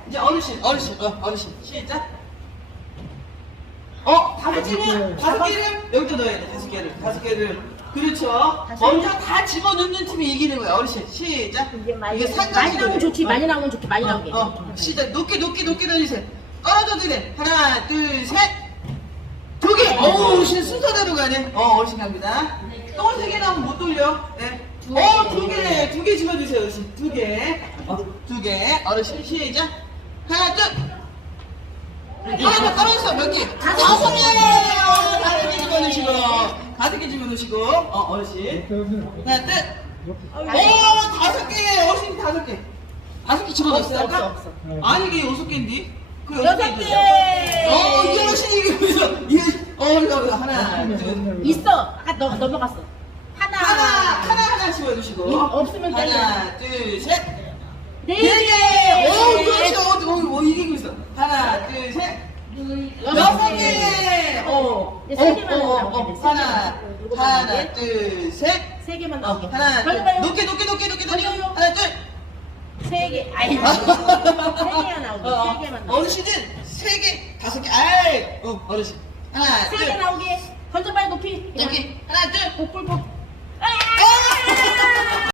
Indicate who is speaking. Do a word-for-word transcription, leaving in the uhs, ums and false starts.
Speaker 1: 이제 어르신, 어르신, 어, 어르신. 시작. 어, 다섯 개는, 다섯 개를 여기다 넣어야 돼. 다섯 개를, 다섯 개를. 그렇죠. 먼저 다 집어넣는 팀이 이기는 거야. 어르신, 시작.
Speaker 2: 이게 많이,
Speaker 1: 이게
Speaker 2: 많이
Speaker 1: 상관이
Speaker 2: 나오면 좋지, 많이 나오면 좋지, 많이 나오게.
Speaker 1: 어, 어, 시작. 높게, 높게, 높게 던지세요. 떨어져도 돼. 하나, 둘, 셋. 두 개. 어우, 어르신 순서대로 가네. 어, 어르신 갑니다. 또 세 개 나오면 못 돌려. 네. 어, 두 개, 두 개 집어주세요, 어르신. 두 개. 어, 두 개. 어르신, 시작. 하나, 둘. 떨어져, 떨어졌어. 몇 개? 다섯 개! 다섯 개 집어넣으시고. 다섯 개 집어넣으시고. 어, 어르신. 하나, 둘. 오, 다섯 개! 어르신 다섯 개. 다섯 개 집어넣었어?
Speaker 2: 없어, 없어, 없어.
Speaker 1: 아니, 이게 여섯 개인데? 그
Speaker 2: 여섯
Speaker 1: 개.
Speaker 2: 개!
Speaker 1: 어, 이게 어르신 이게 무슨. 이게, 어, 이거, 이거. 하나, 둘.
Speaker 2: 있어. 아까 너, 넘어갔어. 하나.
Speaker 1: 하나, 하나, 하나 집어주시고.
Speaker 2: 이- 없으면
Speaker 1: 하나, 둘, 셋.
Speaker 2: 네
Speaker 1: 네
Speaker 2: 개.
Speaker 1: 개! 오, 그렇지. 어, 어, 어, 이기고 있어. 하나, 둘, 셋. 여섯 개! 어,
Speaker 2: 이제 세 개만
Speaker 1: 어, 어,
Speaker 2: 나오게
Speaker 1: 어.
Speaker 2: 돼, 세
Speaker 1: 하나,
Speaker 2: 개만.
Speaker 1: 하나, 둘, 셋.
Speaker 2: 세 개만
Speaker 1: 어,
Speaker 2: 나오게.
Speaker 1: 하나,
Speaker 2: 걸려봐요.
Speaker 1: 높게, 높게, 높게, 높게, 높게.
Speaker 2: 걸려요.
Speaker 1: 하나, 둘.
Speaker 2: 세 개. 아이, 세 개가 나오게.
Speaker 1: 어,
Speaker 2: 세 개만 나오게.
Speaker 1: 어르신은 세 개, 다섯 개. 아이, 어, 어르신. 하나,
Speaker 2: 세
Speaker 1: 둘.
Speaker 2: 개 나오게. 던져봐요, 높이.
Speaker 1: 여기. 하나, 둘.
Speaker 2: 복, 복, 복.